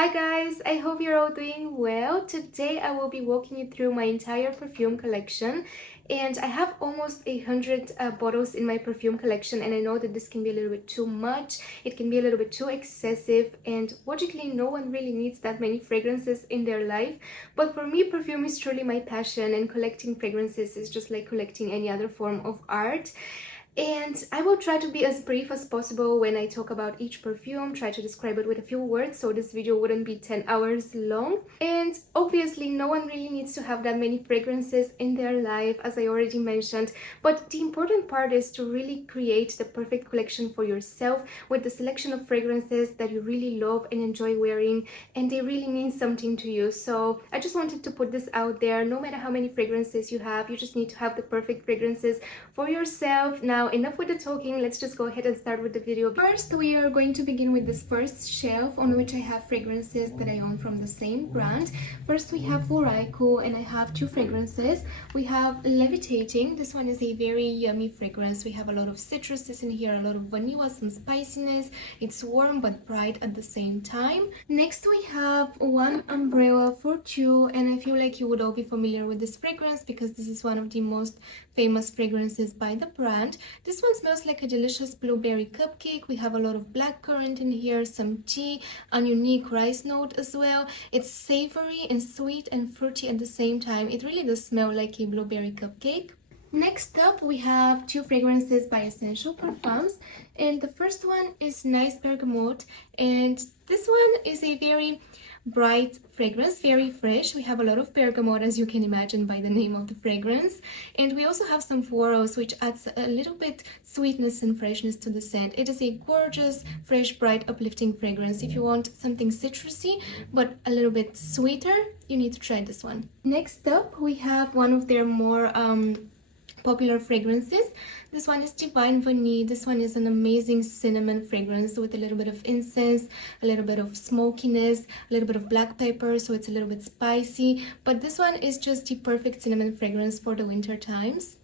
Hi guys, I hope you're all doing well. Today I will be walking you through my entire perfume collection, and I have almost 100 bottles in my perfume collection, and I know that this can be a little bit too much. It can be a little bit too excessive, and logically no one really needs that many fragrances in their life. But for me, perfume is truly my passion, and collecting fragrances is just like collecting any other form of art. And I will try to be as brief as possible when I talk about each perfume, try to describe it with a few words so this video wouldn't be 10 hours long. And obviously no one really needs to have that many fragrances in their life, as I already mentioned, but the important part is to really create the perfect collection for yourself with the selection of fragrances that you really love and enjoy wearing, and they really mean something to you. So I just wanted to put this out there. No matter how many fragrances you have, you just need to have the perfect fragrances for yourself. Now, enough with the talking, let's just go ahead and start with the video. First, we are going to begin with this first shelf on which I have fragrances that I own from the same brand. First, we have Voraiko, and I have two fragrances. We have Levitating. This one is a very yummy fragrance. We have a lot of citruses in here, a lot of vanilla, some spiciness. It's warm but bright at the same time. Next, we have One Umbrella for Two, and I feel like you would all be familiar with this fragrance because this is one of the most famous fragrances by the brand. This one smells like a delicious blueberry cupcake. We have a lot of blackcurrant in here, some tea, a unique rice note as well. It's savory and sweet and fruity at the same time. It really does smell like a blueberry cupcake. Next up, we have two fragrances by Essential Perfumes, and the first one is Nice Bergamot, and this one is a very bright fragrance, very fresh. We have a lot of bergamot, as you can imagine by the name of the fragrance, and we also have some florals, which adds a little bit sweetness and freshness to the scent. It is a gorgeous, fresh, bright, uplifting fragrance. If you want something citrusy but a little bit sweeter, you need to try this one. Next up, we have one of their more popular fragrances. This one is Divine Vanille. This one is an amazing cinnamon fragrance with a little bit of incense, a little bit of smokiness, a little bit of black pepper, so it's a little bit spicy, but this one is just the perfect cinnamon fragrance for the winter times.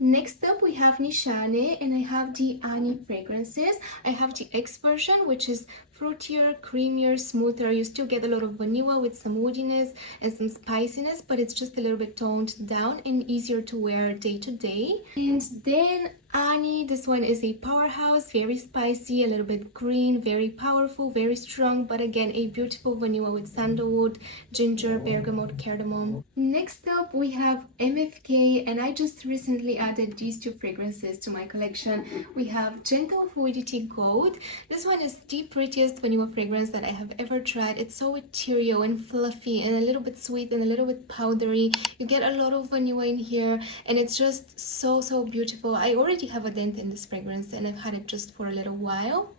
Next up, we have Nishane, and I have the Ani fragrances. I have the X version, which is fruitier, creamier, smoother. You still get a lot of vanilla with some woodiness and some spiciness, but it's just a little bit toned down and easier to wear day to day. And then Ani, this one is a powerhouse, very spicy, a little bit green, very powerful, very strong, but again, a beautiful vanilla with sandalwood, ginger, bergamot, cardamom. Next up, we have MFK, and I just recently added these two fragrances to my collection. We have Gentle Fluidity Gold. This one is the prettiest vanilla fragrance that I have ever tried. It's so ethereal and fluffy and a little bit sweet and a little bit powdery. You get a lot of vanilla in here, and it's just so beautiful. I already have a dent in this fragrance, and I've had it just for a little while.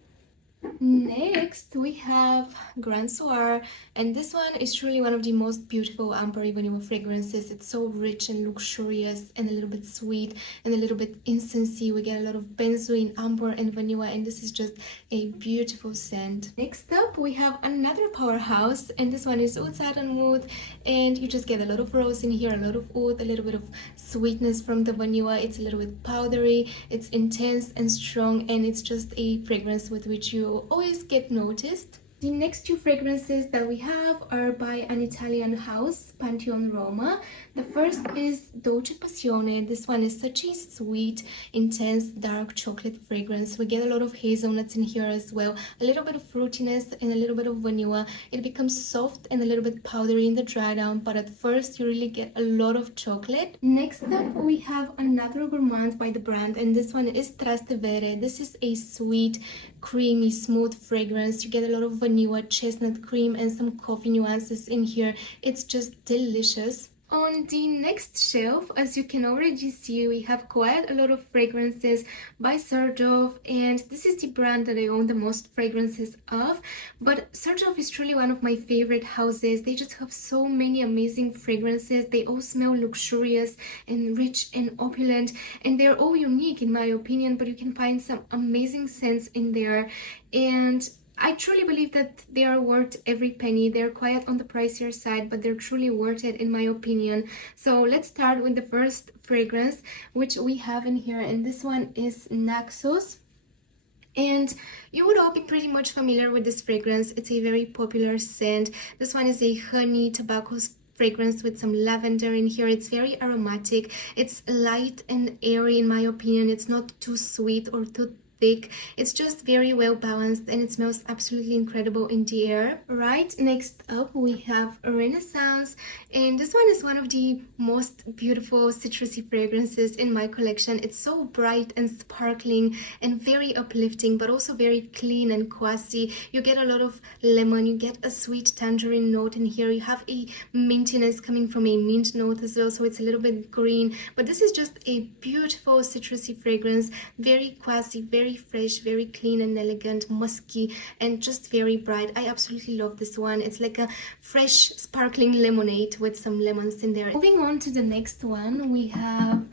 Next, we have Grand Soir, and this one is truly one of the most beautiful ambery vanilla fragrances. It's so rich and luxurious and a little bit sweet and a little bit incensey. We get a lot of benzoin, amber, and vanilla, and this is just a beautiful scent. Next up, we have another powerhouse, and this one is Oud Sadenwood, and you just get a lot of rose in here, a lot of oud, a little bit of sweetness from the vanilla. It's a little bit powdery, it's intense and strong, and it's just a fragrance with which you always get noticed. The next two fragrances that we have are by an Italian house, Pantheon Roma. The first is Dolce Passione. This one is such a sweet, intense, dark chocolate fragrance. We get a lot of hazelnuts in here as well, a little bit of fruitiness and a little bit of vanilla. It becomes soft and a little bit powdery in the dry down, but at first you really get a lot of chocolate. Next up, we have another gourmand by the brand, and this one is Trastevere. This is a sweet, creamy, smooth fragrance. You get a lot of vanilla, chestnut cream, and some coffee nuances in here. It's just delicious. On the next shelf, as you can already see, we have quite a lot of fragrances by Sergej, and this is the brand that I own the most fragrances of. But Sergej is truly one of my favorite houses. They just have so many amazing fragrances. They all smell luxurious and rich and opulent, and they're all unique in my opinion, but you can find some amazing scents in there. And I truly believe that they are worth every penny. They're quite on the pricier side, but they're truly worth it in my opinion. So let's start with the first fragrance, which we have in here, and this one is Naxos. And you would all be pretty much familiar with this fragrance. It's a very popular scent. This one is a honey tobacco fragrance with some lavender in here. It's very aromatic. It's light and airy in my opinion. It's not too sweet or too thick. It's just very well balanced and it smells absolutely incredible in the air. Right, next up we have a Renaissance, and this one is one of the most beautiful citrusy fragrances in my collection. It's so bright and sparkling and very uplifting, but also very clean and classy. You get a lot of lemon, you get a sweet tangerine note in here, you have a mintiness coming from a mint note as well, so it's a little bit green, but this is just a beautiful citrusy fragrance, very classy, very fresh, very clean and elegant, musky, and just very bright. I absolutely love this one. It's like a fresh sparkling lemonade with some lemons in there. Moving on to the next one, we have,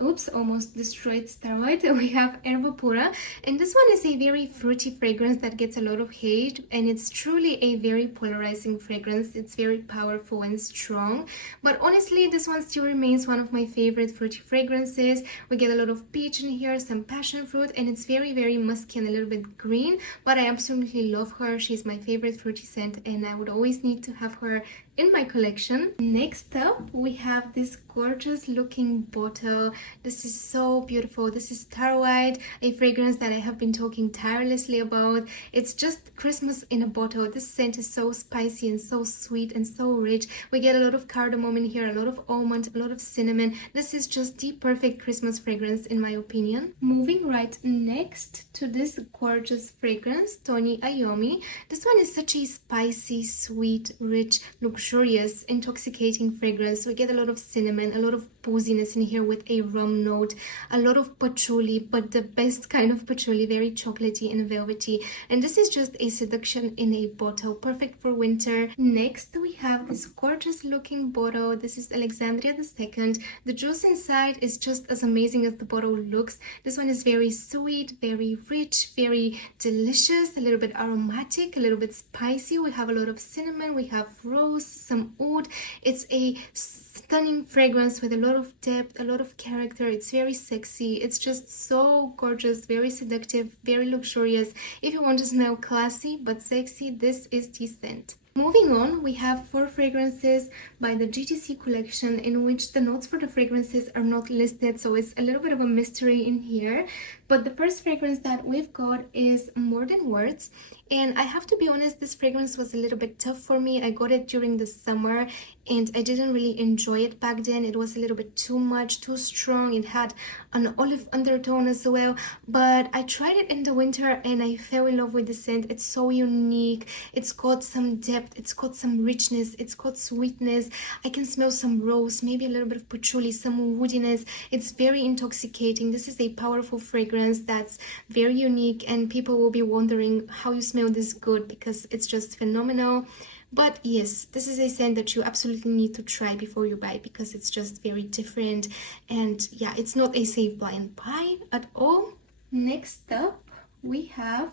oops, almost destroyed Starlight. We have Erba Pura, and this one is a very fruity fragrance that gets a lot of hate, and it's truly a very polarizing fragrance. It's very powerful and strong, but honestly this one still remains one of my favorite fruity fragrances. We get a lot of peach in here, some passion fruit, and it's very musky and a little bit green, but I absolutely love her. She's my favorite fruity scent and I would always need to have her in my collection. Next up we have this gorgeous looking bottle. This is so beautiful. This is Star White, a fragrance that I have been talking tirelessly about. It's just Christmas in a bottle. This scent is so spicy and so sweet and so rich. We get a lot of cardamom in here, a lot of almond, a lot of cinnamon. This is just the perfect Christmas fragrance in my opinion. Moving right next to this gorgeous fragrance, Tony Iommi. This one is such a spicy, sweet, rich, luxurious, intoxicating fragrance. We get a lot of cinnamon, a lot of booziness in here with a rum note, a lot of patchouli, but the best kind of patchouli, very chocolatey and velvety. And this is just a seduction in a bottle, perfect for winter. Next we have this gorgeous looking bottle. This is Alexandria II. The juice inside is just as amazing as the bottle looks. This one is very sweet, very rich, very delicious, a little bit aromatic, a little bit spicy. We have a lot of cinnamon, we have rose, some oud. It's a stunning fragrance with a lot of depth, a lot of character. It's very sexy. It's just so gorgeous, very seductive, very luxurious. If you want to smell classy but sexy, this is the scent. Moving on, we have 4 fragrances by the GTC collection in which the notes for the fragrances are not listed, so it's a little bit of a mystery in here. But the first fragrance that we've got is More Than Words, and I have to be honest, this fragrance was a little bit tough for me. I got it during the summer and I didn't really enjoy it back then. It was a little bit too much, too strong. It had an olive undertone as well, but I tried it in the winter and I fell in love with the scent. It's so unique. It's got some depth, it's got some richness, it's got sweetness. I can smell some rose, maybe a little bit of patchouli, some woodiness. It's very intoxicating. This is a powerful fragrance that's very unique, and people will be wondering how you smell this good because it's just phenomenal. But yes, this is a scent that you absolutely need to try before you buy because it's just very different, and yeah, it's not a safe blind buy at all. Next up we have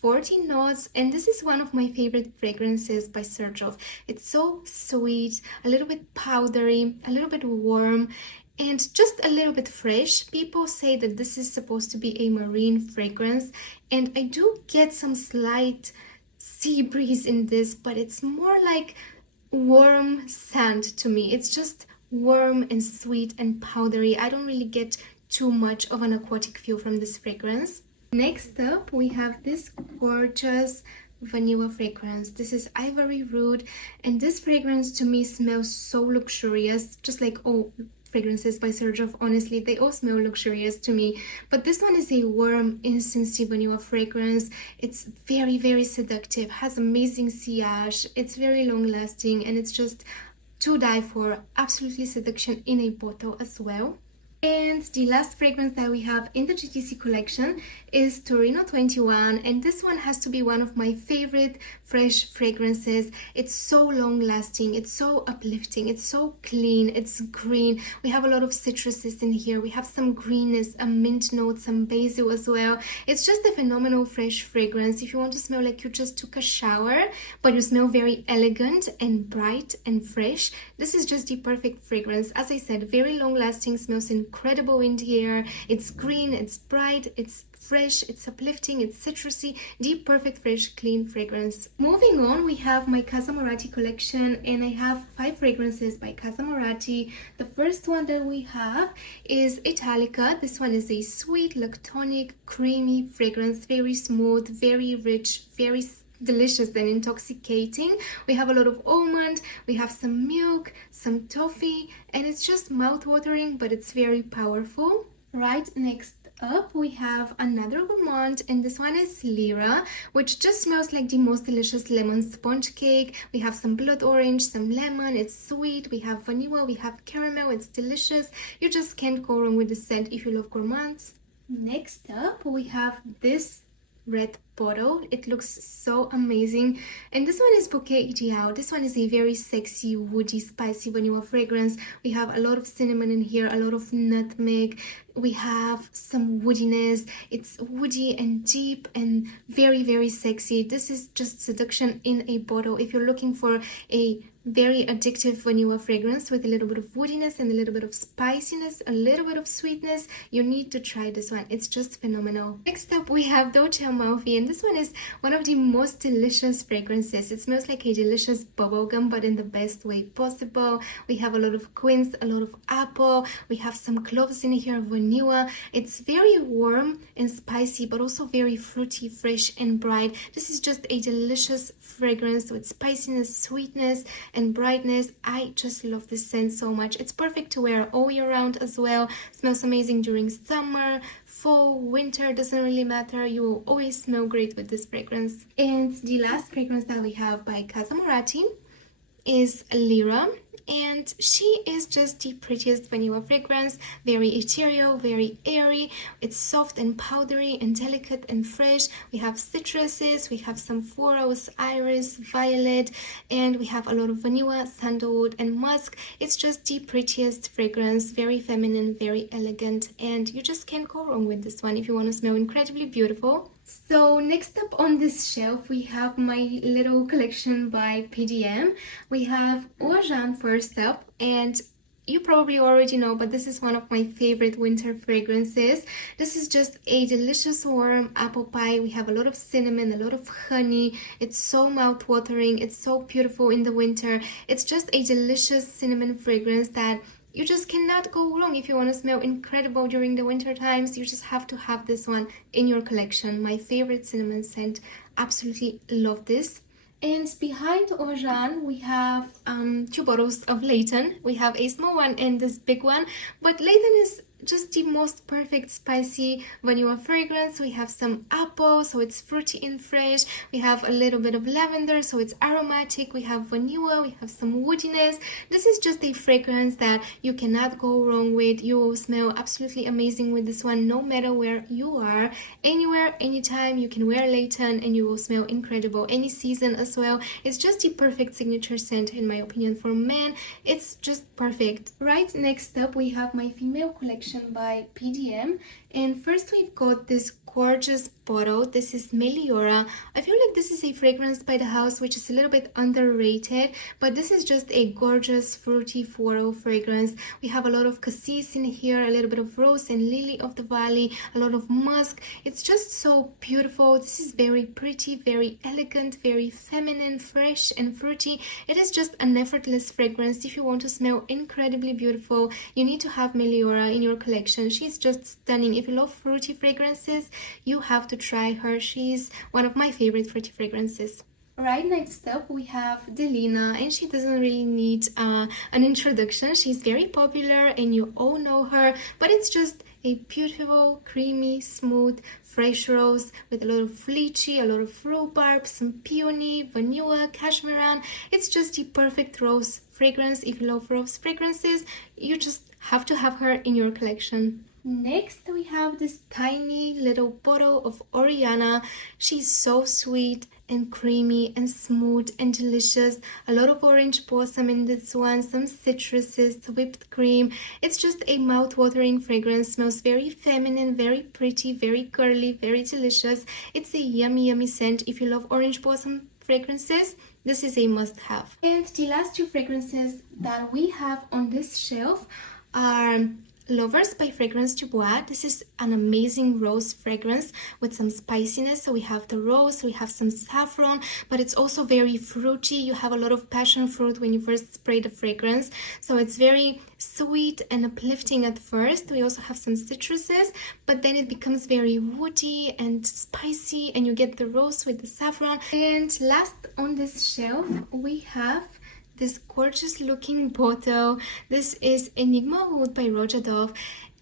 14 Notes, and this is one of my favorite fragrances by Sergej. It's so sweet, a little bit powdery, a little bit warm, and just a little bit fresh. People say that this is supposed to be a marine fragrance, and I do get some slight sea breeze in this, but it's more like warm sand to me. It's just warm and sweet and powdery. I don't really get too much of an aquatic feel from this fragrance. Next up we have this gorgeous vanilla fragrance. This is Ivory Root, and this fragrance to me smells so luxurious, just like all fragrances by Sergej. Honestly, they all smell luxurious to me, but this one is a warm incense vanilla fragrance. It's very seductive, has amazing sillage, it's very long lasting, and it's just to die for. Absolutely seduction in a bottle as well. And the last fragrance that we have in the GTC collection is Torino 21, and this one has to be one of my favorite fresh fragrances. It's so long lasting, it's so uplifting, it's so clean, it's green. We have a lot of citruses in here, we have some greenness, a mint note, some basil as well. It's just a phenomenal fresh fragrance if you want to smell like you just took a shower but you smell very elegant and bright and fresh. This is just the perfect fragrance. As I said, very long lasting, smells incredible in the air. It's green, it's bright, it's fresh, it's uplifting, it's citrusy, deep, perfect, fresh, clean fragrance. Moving on, we have my Casamorati collection, and I have 5 fragrances by Casamorati. The first one that we have is Italica. This one is a sweet, lactonic, creamy fragrance, very smooth, very rich, very delicious and intoxicating. We have a lot of almond, we have some milk, some toffee, and it's just mouth-watering, but it's very powerful. Right next up, we have another gourmand, and this one is Lyra, which just smells like the most delicious lemon sponge cake. We have some blood orange, some lemon, it's sweet, we have vanilla, we have caramel, it's delicious. You just can't go wrong with the scent if you love gourmands. Next up, we have this red bottle. It looks so amazing, and this one is Bouquet Ideal. This one is a very sexy, woody, spicy vanilla fragrance. We have a lot of cinnamon in here, a lot of nutmeg, we have some woodiness. It's woody and deep and very, very sexy. This is just seduction in a bottle. If you're looking for a very addictive vanilla fragrance with a little bit of woodiness and a little bit of spiciness, a little bit of sweetness, you need to try this one. It's just phenomenal. Next up, we have Dolce Amalfi, and this one is one of the most delicious fragrances. It smells like a delicious bubblegum, but in the best way possible. We have a lot of quince, a lot of apple, we have some cloves in here, vanilla. It's very warm and spicy, but also very fruity, fresh and bright. This is just a delicious fragrance with spiciness, sweetness and brightness. I just love this scent so much. It's perfect to wear all year round as well. Smells amazing during summer, fall, winter, doesn't really matter. You will always smell great with this fragrance. And the last fragrance that we have by Casamorati is Lyra, and she is just the prettiest vanilla fragrance. Very ethereal, very airy. It's soft and powdery and delicate and fresh. We have citruses, we have some florals, iris, violet, and we have a lot of vanilla, sandalwood and musk. It's just the prettiest fragrance, very feminine, very elegant, and you just can't go wrong with this one if you want to smell incredibly beautiful. So next up on this shelf, we have my little collection by PDM. We have Ojan first up, and you probably already know, but this is one of my favorite winter fragrances. This is just a delicious warm apple pie. We have a lot of cinnamon, a lot of honey. It's so mouth-watering. It's so beautiful in the winter. It's just a delicious cinnamon fragrance that you just cannot go wrong if you want to smell incredible during the winter times. You just have to have this one in your collection. My favorite cinnamon scent. Absolutely love this. And behind Ojan, we have 2 bottles of Layton. We have a small one and this big one, but Layton is just the most perfect spicy vanilla fragrance. We have some apple, so it's fruity and fresh. We have a little bit of lavender, so it's aromatic. We have vanilla, we have some woodiness. This is just a fragrance that you cannot go wrong with. You will smell absolutely amazing with this one, no matter where you are. Anywhere, anytime, you can wear Layton and you will smell incredible. Any season as well. It's just the perfect signature scent, in my opinion, for men. It's just perfect. Right next up, we have my female collection by PDM, and first we've got this gorgeous bottle. This is Meliora. I feel like this is a fragrance by the house which is a little bit underrated, but this is just a gorgeous fruity floral fragrance. We have a lot of cassis in here, a little bit of rose and lily of the valley, a lot of musk. It's just so beautiful. This is very pretty, very elegant, very feminine, fresh and fruity. It is just an effortless fragrance. If you want to smell incredibly beautiful, you need to have Meliora in your collection. She's just stunning. If you love fruity fragrances, you have to try her. She's one of my favorite fruity fragrances. Right next up, we have Delina, and she doesn't really need an introduction. She's very popular and you all know her, but it's just a beautiful, creamy, smooth, fresh rose with a lot of lychee, a lot of rhubarb, some peony, vanilla, cashmeran. It's just the perfect rose fragrance. If you love rose fragrances, you just have to have her in your collection. Next, we have this tiny little bottle of Oriana. She's so sweet and creamy and smooth and delicious. A lot of orange blossom in this one, some citruses, whipped cream. It's just a mouth-watering fragrance. Smells very feminine, very pretty, very curly, very delicious. It's a yummy, yummy scent. If you love orange blossom fragrances, this is a must-have. And the last 2 fragrances that we have on this shelf are Lovers by Fragrance du Bois. This is an amazing rose fragrance with some spiciness. So we have the rose, we have some saffron, but it's also very fruity. You have a lot of passion fruit when you first spray the fragrance. So it's very sweet and uplifting at first. We also have some citruses, but then it becomes very woody and spicy, and you get the rose with the saffron. And last on this shelf, we have this gorgeous looking bottle. This is Enigma Wood by Roja Dove,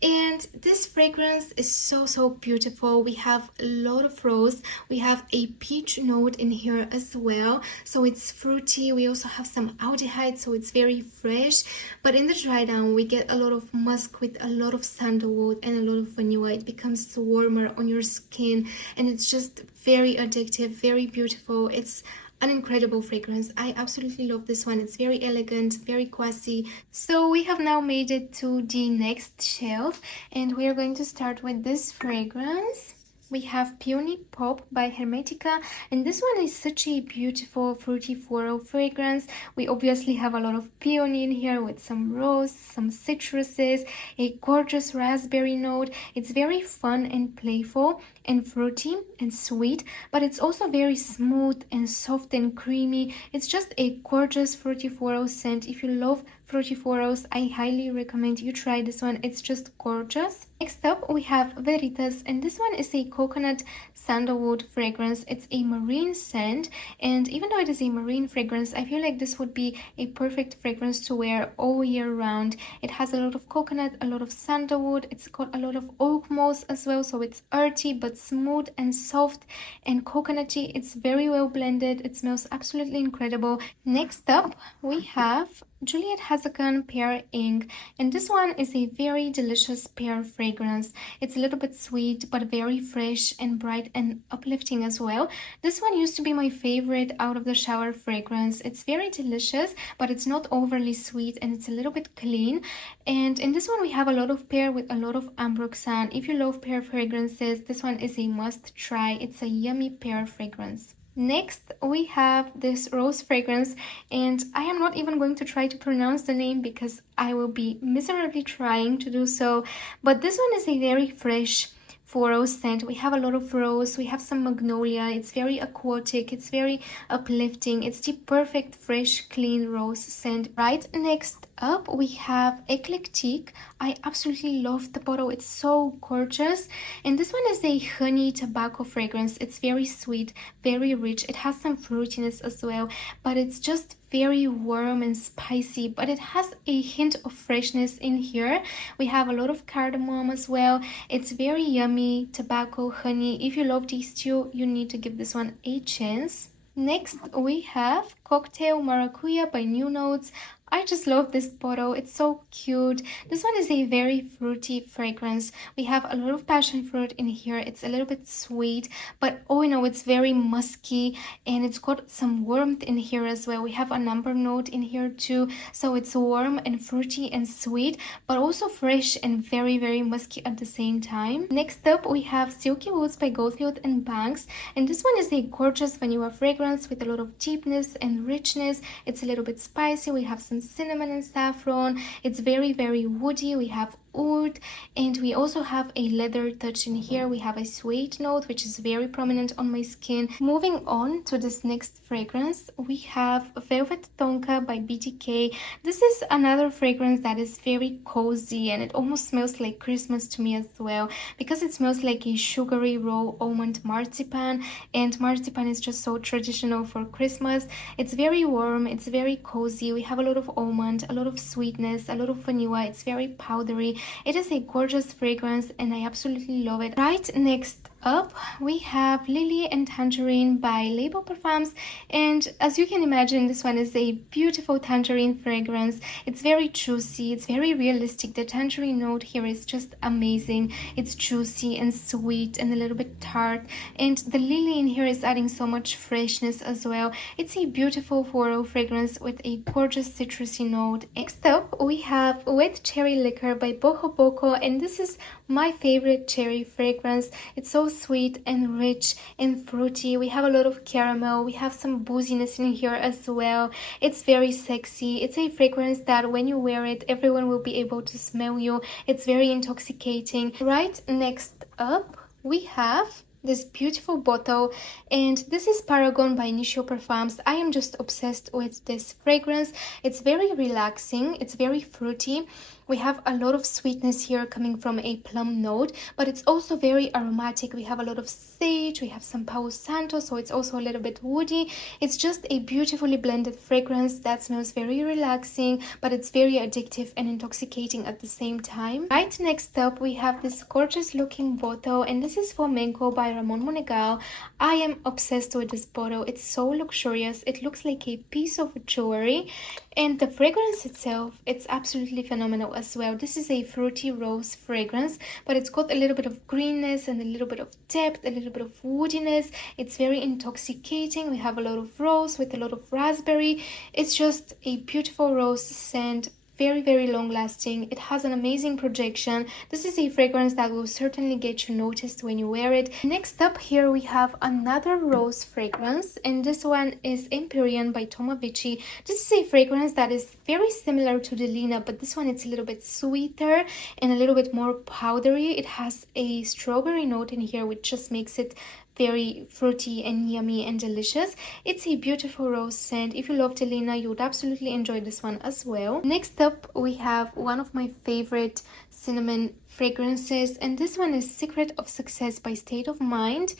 and this fragrance is so beautiful. We have a lot of rose, we have a peach note in here as well, so it's fruity. We also have some aldehyde, so it's very fresh, but in the dry down we get a lot of musk with a lot of sandalwood and a lot of vanilla. It becomes warmer on your skin, and it's just very addictive, very beautiful. It's an incredible fragrance. I absolutely love this one. It's very elegant, very classy. So we have now made it to the next shelf, and we are going to start with this fragrance. We have Peony Pop by Hermetica, and this one is such a beautiful fruity floral fragrance. We obviously have a lot of peony in here with some rose, some citruses, a gorgeous raspberry note. It's very fun and playful and fruity and sweet, but it's also very smooth and soft and creamy. It's just a gorgeous fruity floral scent. If you love fruity florals, I highly recommend you try this one. It's just gorgeous. Next up we have Veritas, and this one is a coconut sandalwood fragrance. It's a marine scent, and even though it is a marine fragrance, I feel like this would be a perfect fragrance to wear all year round. It has a lot of coconut, a lot of sandalwood. It's got a lot of oak moss as well, so it's earthy but smooth and soft and coconutty. It's very well blended. It smells absolutely incredible. Next up we have Juliet Hazakan Pear Ink, and this one is a very delicious pear fragrance. It's a little bit sweet but very fresh and bright and uplifting as well. This one used to be my favorite out of the shower fragrance. It's very delicious, but it's not overly sweet, and it's a little bit clean. And in this one we have a lot of pear with a lot of ambroxan. If you love pear fragrances, this one is a must try. It's a yummy pear fragrance. Next we have this rose fragrance, and I am not even going to try to pronounce the name because I will be miserably trying to do so, but this one is a very fresh floral scent. We have a lot of rose, we have some magnolia. It's very aquatic, it's very uplifting. It's the perfect fresh clean rose scent. Right next up we have Eclectique. I absolutely love the bottle. It's so gorgeous, and this one is a honey tobacco fragrance. It's very sweet, very rich. It has some fruitiness as well, but it's just very warm and spicy, but it has a hint of freshness in here. We have a lot of cardamom as well. It's very yummy, tobacco, honey. If you love these two, you need to give this one a chance. Next we have Cocktail Maracuya by New Notes. I just love this bottle. It's so cute. This one is a very fruity fragrance. We have a lot of passion fruit in here. It's a little bit sweet, but oh, you know, it's very musky, and it's got some warmth in here as well. We have an amber note in here too, so it's warm and fruity and sweet, but also fresh and very musky at the same time. Next up we have Silky Woods by Goldfield and Banks, and this one is a gorgeous vanilla fragrance with a lot of deepness and richness. It's a little bit spicy. We have some cinnamon and saffron. It's very woody. We have oud, and we also have a leather touch in here. We have a sweet note which is very prominent on my skin. Moving on to this next fragrance, we have Velvet Tonka by BTK. This is another fragrance that is very cozy, and it almost smells like Christmas to me as well, because it smells like a sugary raw almond marzipan, and marzipan is just so traditional for Christmas. It's very warm, it's very cozy. We have a lot of almond, a lot of sweetness, a lot of vanilla. It's very powdery. It is a gorgeous fragrance, and I absolutely love it. Right next up we have Lily and Tangerine by Label Perfumes, and as you can imagine, this one is a beautiful tangerine fragrance. It's very juicy, it's very realistic. The tangerine note here is just amazing. It's juicy and sweet and a little bit tart, and the lily in here is adding so much freshness as well. It's a beautiful floral fragrance with a gorgeous citrusy note. Next up we have Wet Cherry Liquor by Boho Boko, and this is my favorite cherry fragrance. It's so sweet and rich and fruity. We have a lot of caramel. We have some booziness in here as well. It's very sexy. It's a fragrance that when you wear it, everyone will be able to smell you. It's very intoxicating. Right next up, we have this beautiful bottle, and this is Paragon by Initio Perfumes. I am just obsessed with this fragrance. It's very relaxing. It's very fruity. We have a lot of sweetness here coming from a plum note, but it's also very aromatic. We have a lot of sage, we have some Palo Santo, so it's also a little bit woody. It's just a beautifully blended fragrance that smells very relaxing, but it's very addictive and intoxicating at the same time. Right next up, we have this gorgeous looking bottle, and this is Flamenco by Ramon Monegal. I am obsessed with this bottle. It's so luxurious. It looks like a piece of jewelry, and the fragrance itself, it's absolutely phenomenal as well. This is a fruity rose fragrance, but it's got a little bit of greenness and a little bit of depth, a little bit of woodiness. It's very intoxicating. We have a lot of rose with a lot of raspberry. It's just a beautiful rose scent. Very, very long lasting. It has an amazing projection. This is a fragrance that will certainly get you noticed when you wear it. Next up here we have another rose fragrance, and this one is Empyrean by Tomavici. This is a fragrance that is very similar to the Lina, but this one it's a little bit sweeter and a little bit more powdery. It has a strawberry note in here, which just makes it very fruity and yummy and delicious. It's a beautiful rose scent. If you love Delina, you would absolutely enjoy this one as well. Next up, we have one of my favorite cinnamon fragrances, and this one is Secret of Success by State of Mind.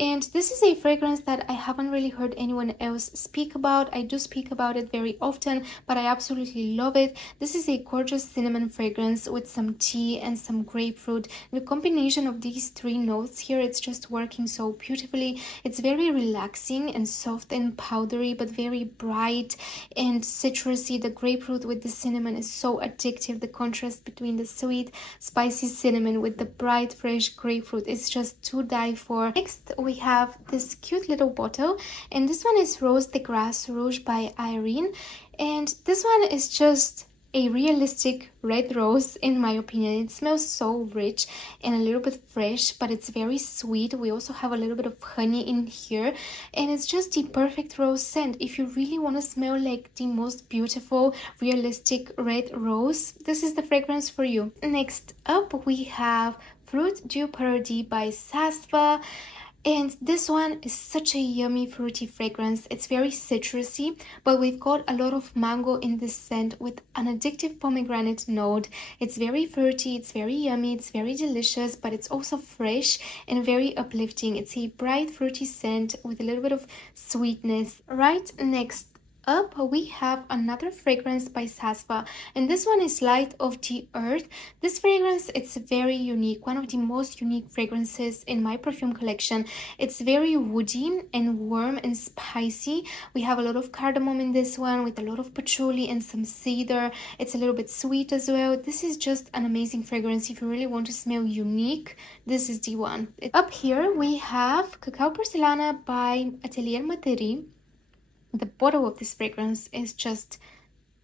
And this is a fragrance that I haven't really heard anyone else speak about. I do speak about it very often, but I absolutely love it. This is a gorgeous cinnamon fragrance with some tea and some grapefruit. The combination of these three notes here, it's just working so beautifully. It's very relaxing and soft and powdery, but very bright and citrusy. The grapefruit with the cinnamon is so addictive. The contrast between the sweet, spicy cinnamon with the bright, fresh grapefruit is just to die for. Next, we have this cute little bottle, and this one is Rose de Grace Rouge by Irene, and this one is just a realistic red rose in my opinion. It smells so rich and a little bit fresh, but it's very sweet. We also have a little bit of honey in here, and it's just the perfect rose scent. If you really want to smell like the most beautiful realistic red rose, this is the fragrance for you. Next up we have Fruit du Paradis by Sasva. And this one is such a yummy fruity fragrance. It's very citrusy, but we've got a lot of mango in this scent with an addictive pomegranate note. It's very fruity, it's very yummy, it's very delicious, but it's also fresh and very uplifting. It's a bright fruity scent with a little bit of sweetness. Right next up, we have another fragrance by Sasva, and this one is Light of the Earth. This fragrance, it's very unique, one of the most unique fragrances in my perfume collection. It's very woody and warm and spicy. We have a lot of cardamom in this one with a lot of patchouli and some cedar. It's a little bit sweet as well. This is just an amazing fragrance. If you really want to smell unique, this is the one. Up here we have Cacao Porcelana by Atelier Materi. The bottle of this fragrance is just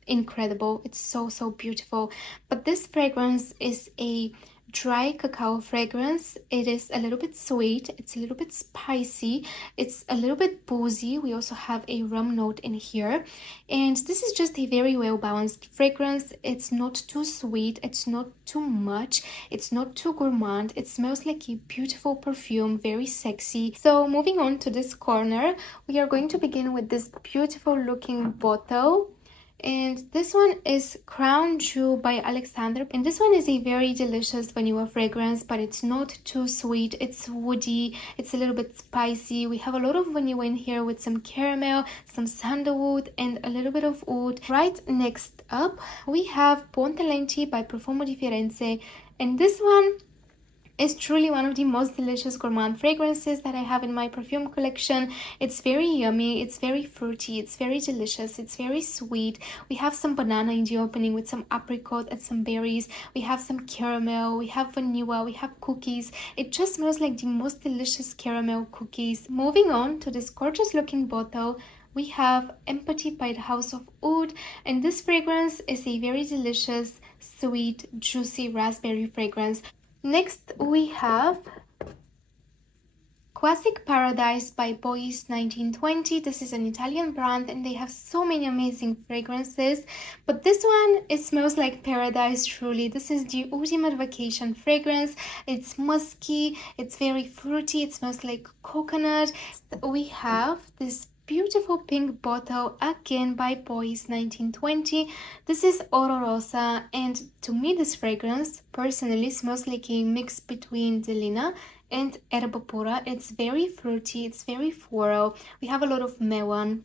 incredible. It's so beautiful. But this fragrance is a dry cacao fragrance. It is a little bit sweet, it's a little bit spicy, it's a little bit boozy. We also have a rum note in here, and this is just a very well balanced fragrance. It's not too sweet, it's not too much, it's not too gourmand. It smells like a beautiful perfume, very sexy. So moving on to this corner, we are going to begin with this beautiful looking bottle. And this one is Crown Jewel by Alexander. And this one is a very delicious vanilla fragrance, but it's not too sweet. It's woody, it's a little bit spicy. We have a lot of vanilla in here with some caramel, some sandalwood, and a little bit of oud. Right next up, we have Ponte Lenti by Profumo di Firenze. And this one is truly one of the most delicious gourmand fragrances that I have in my perfume collection. It's very yummy, it's very fruity, it's very delicious, it's very sweet. We have some banana in the opening with some apricot and some berries. We have some caramel, we have vanilla, we have cookies. It just smells like the most delicious caramel cookies. Moving on to this gorgeous looking bottle, we have Empathy by the House of Oud, and this fragrance is a very delicious, sweet, juicy raspberry fragrance. Next, we have Classic Paradise by Bois 1920. This is an Italian brand and they have so many amazing fragrances. But this one, it smells like paradise truly. This is the ultimate vacation fragrance. It's musky, it's very fruity, it smells like coconut. We have this beautiful pink bottle again by Bois 1920. This is Oro Rosa, and to me this fragrance personally smells like a mix between Delina and Erba Pura. It's very fruity, it's very floral. We have a lot of melon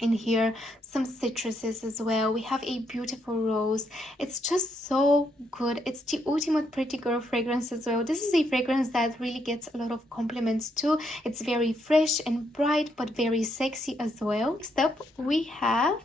in here, some citruses as well. We have a beautiful rose. It's just so good. It's the ultimate pretty girl fragrance as well. This is a fragrance that really gets a lot of compliments too. It's very fresh and bright but very sexy as well. Next up we have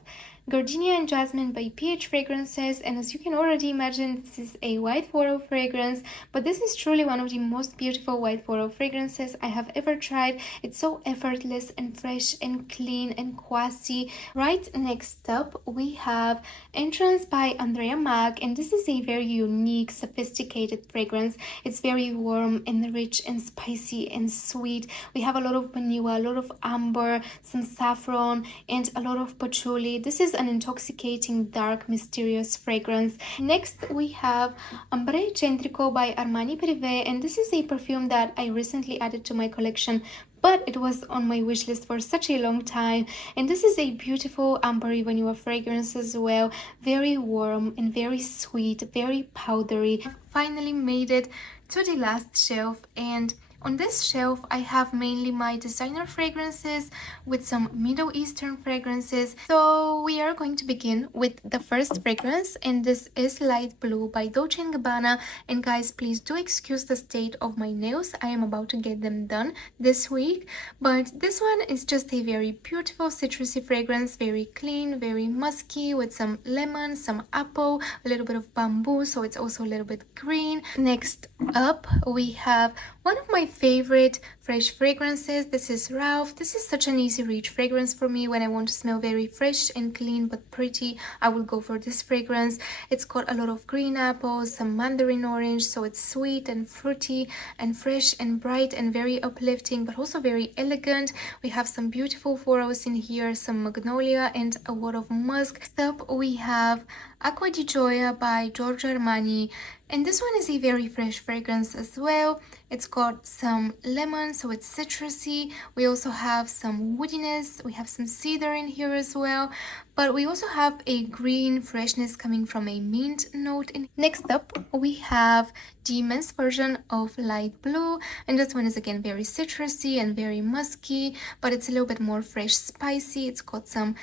Gardenia and Jasmine by PH Fragrances, and as you can already imagine, this is a white floral fragrance, but this is truly one of the most beautiful white floral fragrances I have ever tried. It's so effortless and fresh and clean and classy. Right next up, we have Entrance by Andrea Mag, and this is a very unique, sophisticated fragrance. It's very warm and rich and spicy and sweet. We have a lot of vanilla, a lot of amber, some saffron, and a lot of patchouli. This is an intoxicating, dark, mysterious fragrance. Next, we have Ambre Centrico by Armani Privé, and this is a perfume that I recently added to my collection, but it was on my wish list for such a long time. And this is a beautiful ambery vanilla fragrance as well, very warm and very sweet, very powdery. Finally made it to the last shelf, and on this shelf, I have mainly my designer fragrances with some Middle Eastern fragrances. So we are going to begin with the first fragrance, and this is Light Blue by Dolce & Gabbana. And guys, please do excuse the state of my nails. I am about to get them done this week. But this one is just a very beautiful citrusy fragrance, very clean, very musky with some lemon, some apple, a little bit of bamboo, so it's also a little bit green. Next up, we have one of my favorite fresh fragrances. This is Ralph. This is such an easy reach fragrance for me. When I want to smell very fresh and clean but pretty, I will go for this fragrance. It's got a lot of green apples, some mandarin orange, so it's sweet and fruity and fresh and bright and very uplifting, but also very elegant. We have some beautiful florals in here, some magnolia and a lot of musk. Next up, we have Acqua di Gioia by Giorgio Armani, and this one is a very fresh fragrance as well. It's got some lemon, so it's citrusy. We also have some woodiness. We have some cedar in here as well, but we also have a green freshness coming from a mint note. Next up, we have the men's version of Light Blue, and this one is again very citrusy and very musky, but it's a little bit more fresh, spicy. It's got some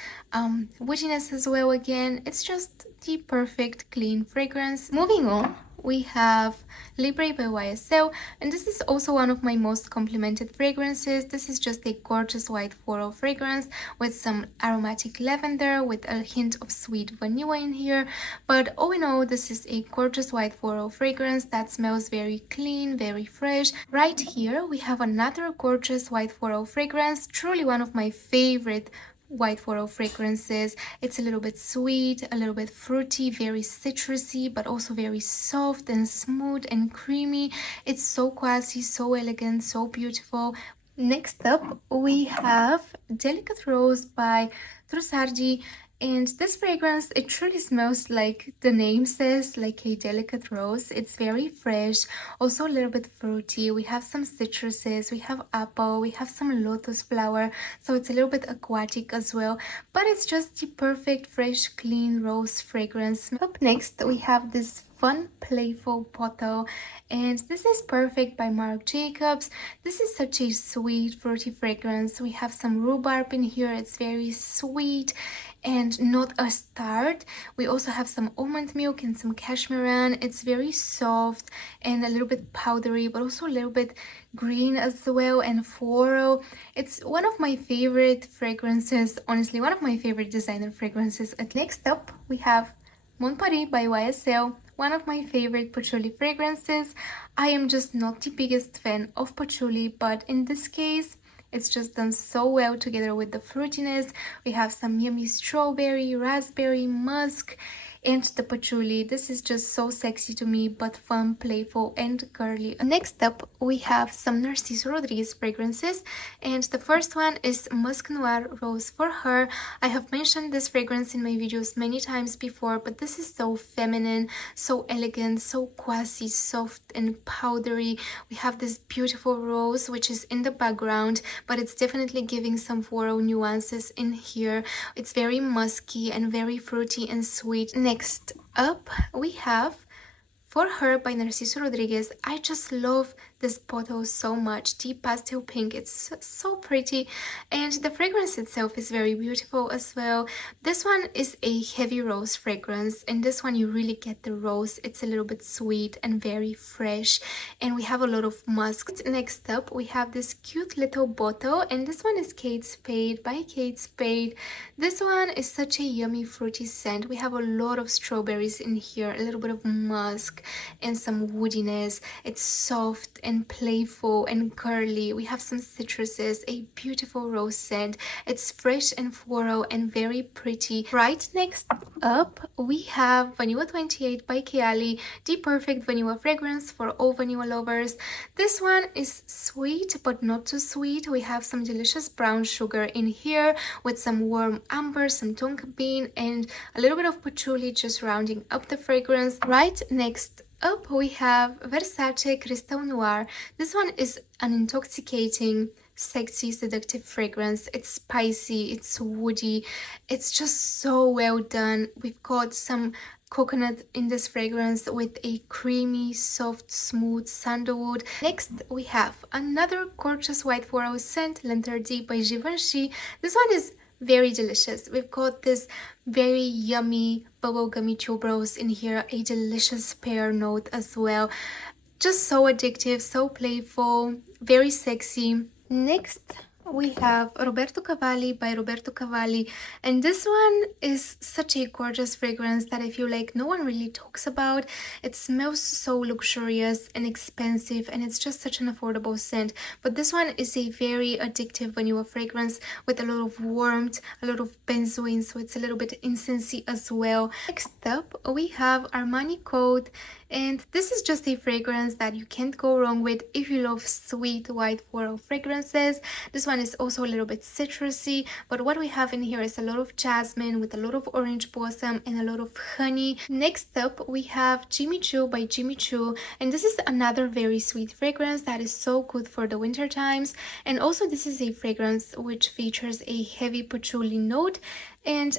woodiness as well. Again, it's just the perfect clean fragrance. Moving on, we have Libre by YSL, and this is also one of my most complimented fragrances. This is just a gorgeous white floral fragrance with some aromatic lavender with a hint of sweet vanilla in here. But all in all, this is a gorgeous white floral fragrance that smells very clean, very fresh. Right here, we have another gorgeous white floral fragrance, truly one of my favorite white floral fragrances. It's a little bit sweet, a little bit fruity, very citrusy, but also very soft and smooth and creamy. It's so classy, so elegant, so beautiful. Next up, we have Delicate Rose by Trussardi. And this fragrance, it truly smells like the name says, like a delicate rose. It's very fresh, also a little bit fruity. We have some citruses, we have apple, we have some lotus flower, so it's a little bit aquatic as well. But it's just the perfect, fresh, clean rose fragrance. Up next, we have this fun, playful bottle, and this is Perfect by Marc Jacobs. This is such a sweet, fruity fragrance. We have some rhubarb in here. It's very sweet and not a tart. We also have some almond milk and some cashmeran. It's very soft and a little bit powdery, but also a little bit green as well and floral. It's one of my favorite fragrances, honestly, one of my favorite designer fragrances. Next up, we have Mon Paris by YSL, one of my favorite patchouli fragrances. I am just not the biggest fan of patchouli, but in this case, it's just done so well together with the fruitiness. We have some yummy strawberry, raspberry, musk, and the patchouli. This is just so sexy to me, but fun, playful, and girly. Next up, we have some Narciso Rodriguez fragrances, and the first one is Musk Noir Rose for Her. I have mentioned this fragrance in my videos many times before, but this is so feminine, so elegant, so quasi soft and powdery. We have this beautiful rose which is in the background, but it's definitely giving some floral nuances in here. It's very musky and very fruity and sweet. Next up, we have For Her by Narciso Rodriguez. I just love this bottle so much. Deep pastel pink, it's so pretty, and the fragrance itself is very beautiful as well. This one is a heavy rose fragrance, and this one you really get the rose. It's a little bit sweet and very fresh, and we have a lot of musk. Next up, we have this cute little bottle, and this one is Kate Spade by Kate Spade. This one is such a yummy fruity scent. We have a lot of strawberries in here, a little bit of musk and some woodiness. It's soft and playful and girly. We have some citruses, a beautiful rose scent. It's fresh and floral and very pretty. Right next up, we have Vanilla 28 by Kayali, the perfect vanilla fragrance for all vanilla lovers. This one is sweet but not too sweet. We have some delicious brown sugar in here with some warm amber, some tonka bean, and a little bit of patchouli just rounding up the fragrance. Right next up, we have Versace Crystal Noir. This one is an intoxicating, sexy, seductive fragrance. It's spicy, it's woody, it's just so well done. We've got some coconut in this fragrance with a creamy, soft, smooth sandalwood. Next, we have another gorgeous white floral scent, L'Interdit by Givenchy. This one is very delicious. We've got this very yummy bubblegummy tuberose in here, a delicious pear note as well. Just so addictive, so playful, very sexy. Next, we have Roberto Cavalli by Roberto Cavalli, and this one is such a gorgeous fragrance that I feel like no one really talks about. It smells so luxurious and expensive, and it's just such an affordable scent, but this one is a very addictive vanilla fragrance with a lot of warmth, a lot of benzoin, so it's a little bit incensey as well. Next up, we have Armani Code, and this is just a fragrance that you can't go wrong with if you love sweet white floral fragrances. This one is also a little bit citrusy, but what we have in here is a lot of jasmine with a lot of orange blossom and a lot of honey. Next up, we have Jimmy Choo by Jimmy Choo, and this is another very sweet fragrance that is so good for the winter times. And also this is a fragrance which features a heavy patchouli note, and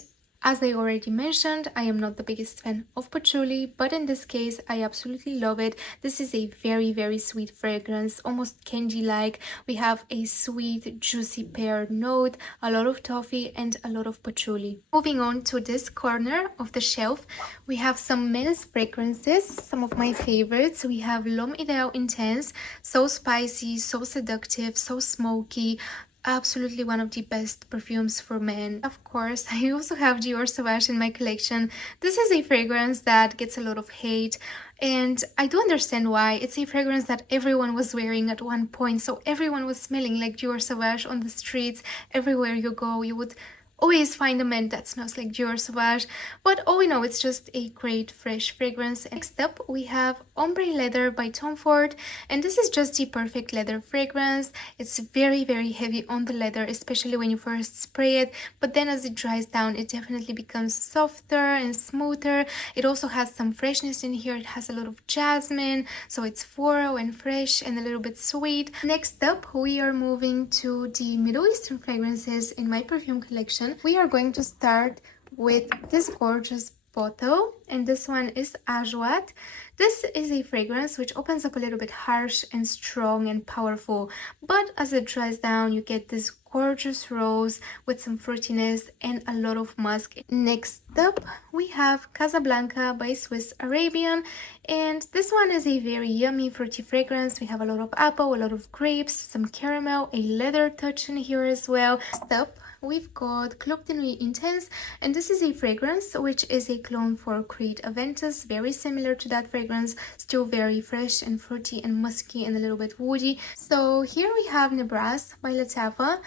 as I already mentioned, I am not the biggest fan of patchouli, but in this case, I absolutely love it. This is a very, very sweet fragrance, almost candy-like. We have a sweet, juicy pear note, a lot of toffee, and a lot of patchouli. Moving on to this corner of the shelf, we have some men's fragrances, some of my favorites. We have L'Homme Idéal Intense, so spicy, so seductive, so smoky. Absolutely one of the best perfumes for men. Of course, I also have Dior Sauvage in my collection. This is a fragrance that gets a lot of hate, and I do understand why. It's a fragrance that everyone was wearing at one point, so everyone was smelling like Dior Sauvage on the streets. Everywhere you go, you would always find a man that smells like Dior Sauvage, but all in all, it's just a great fresh fragrance. Next up, we have Ombre Leather by Tom Ford, and this is just the perfect leather fragrance. It's very, very heavy on the leather, especially when you first spray it, but then as it dries down, it definitely becomes softer and smoother. It also has some freshness in here. It has a lot of jasmine, so it's floral and fresh and a little bit sweet. Next up, we are moving to the Middle Eastern fragrances in my perfume collection. We are going to start with this gorgeous bottle, and this one is Ajwat. This is a fragrance which opens up a little bit harsh and strong and powerful, but as it dries down, you get this gorgeous rose with some fruitiness and a lot of musk. Next up, we have Casablanca by Swiss Arabian, and this one is a very yummy fruity fragrance. We have a lot of apple, a lot of grapes, some caramel, a leather touch in here as well. Next up, we've got Club de Nuit Intense, and this is a fragrance which is a clone for Creed Aventus, very similar to that fragrance, still very fresh and fruity and musky and a little bit woody. So here we have Nebras by Latava.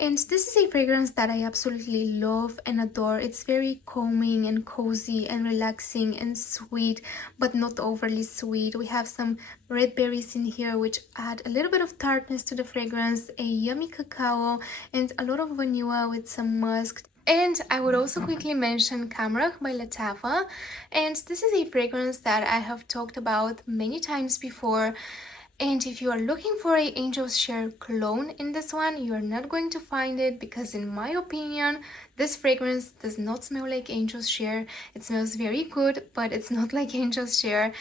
And this is a fragrance that I absolutely love and adore. It's very calming and cozy and relaxing and sweet, but not overly sweet. We have some red berries in here which add a little bit of tartness to the fragrance, a yummy cacao, and a lot of vanilla with some musk. And I would also quickly mention Camrach by Latava. And this is a fragrance that I have talked about many times before. And if you are looking for a Angel's Share clone in this one, you are not going to find it, because in my opinion, this fragrance does not smell like Angel's Share. It smells very good, but it's not like Angel's Share.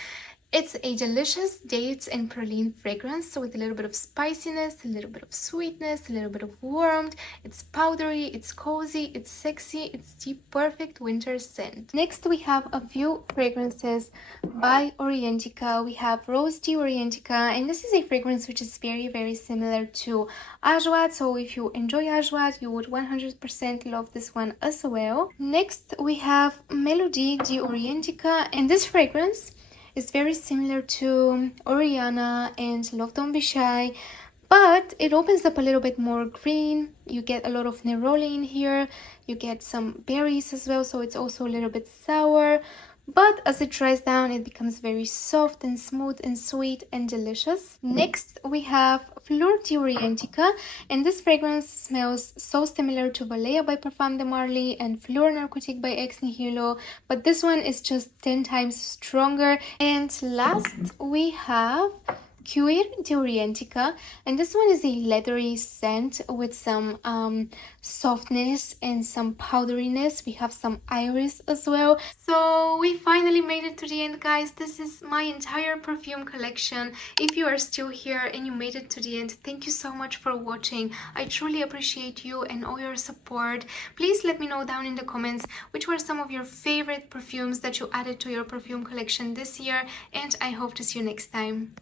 It's a delicious dates and praline fragrance, so with a little bit of spiciness, a little bit of sweetness, a little bit of warmth. It's powdery, it's cozy, it's sexy, it's the perfect winter scent. Next, we have a few fragrances by Orientica. We have Rose Tea Orientica, and this is a fragrance which is very similar to Ajwat, so if you enjoy Ajwat, you would 100% love this one as well. Next, we have Melody di Orientica, and this fragrance is very similar to Oriana and Love Don't Be Shy, but it opens up a little bit more green. You get a lot of neroli in here, you get some berries as well, so it's also a little bit sour. But as it dries down, it becomes very soft and smooth and sweet and delicious. Next, we have Fleur de Orientica, and this fragrance smells so similar to Valea by Parfum de Marly and Fleur Narcotique by Ex Nihilo, but this one is just 10 times stronger. And last, we have Cuir de Orientica, and this one is a leathery scent with some softness and some powderiness. We have some iris as well. So we finally made it to the end, guys. This is my entire perfume collection. If you are still here and you made it to the end, thank you so much for watching. I truly appreciate you and all your support. Please let me know down in the comments which were some of your favorite perfumes that you added to your perfume collection this year, and I hope to see you next time.